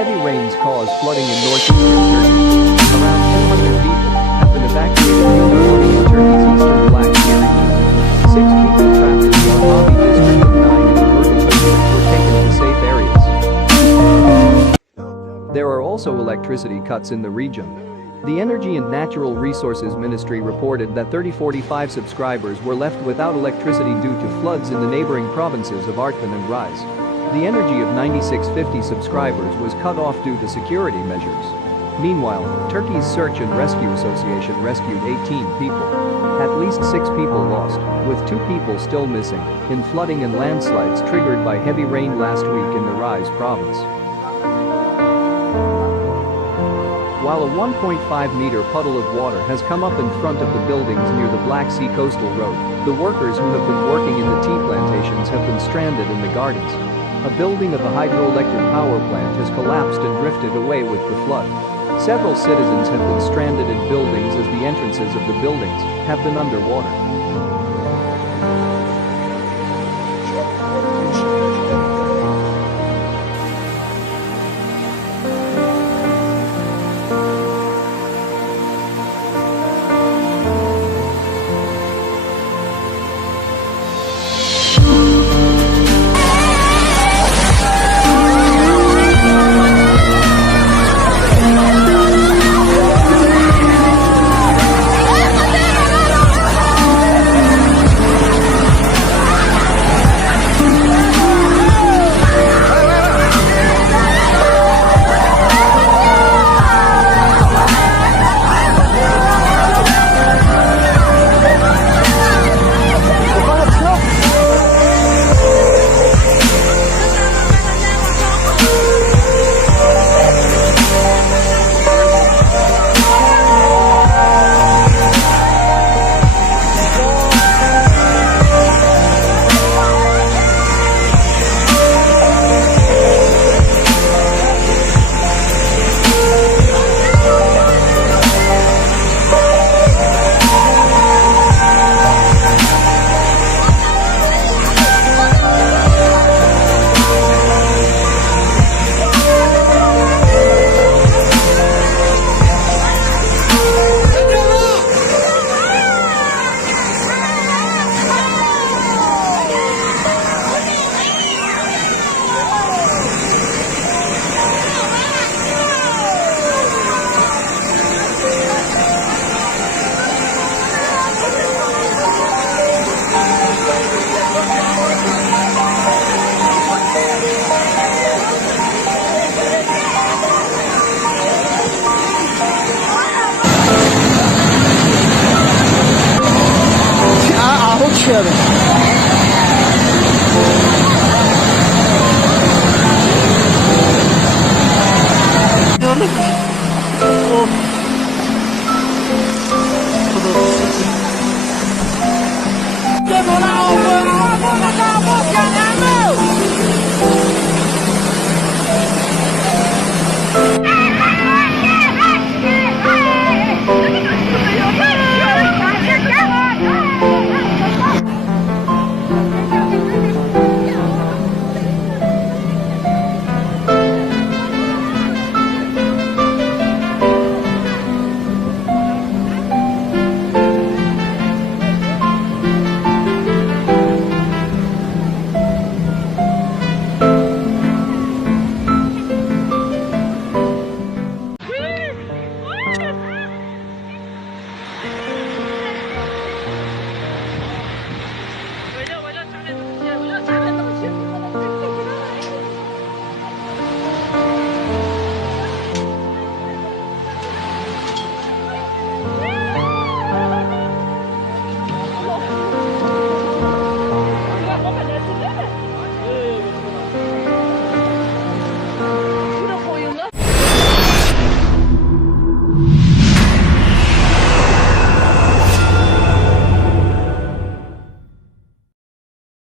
heavy rains caused flooding in northeastern Turkey. Around 200 people have been evacuated due to flooding in Turkey's eastern Black Sea region. 6 people trapped in the Baskale District of 9 in the Urdu district were taken to safe areas. There are also electricity cuts in the region. The Energy and Natural Resources Ministry reported that 3045 subscribers were left without electricity due to floods in the neighboring provinces of Artvin and Rize. The Energy of 9650 subscribers was cut off due to security measures. Meanwhile, Turkey's Search and Rescue Association rescued 18 people. At least 6 people lost, with 2 people still missing, in flooding and landslides triggered by heavy rain last week in the Rize province. While a 1.5-meter puddle of water has come up in front of the buildings near the Black Sea Coastal Road, the workers who have been working in the tea plantations have been stranded in the gardens. A building of a hydroelectric power plant has collapsed and drifted away with the flood. Several citizens have been stranded in buildings as the entrances of the buildings have been underwater.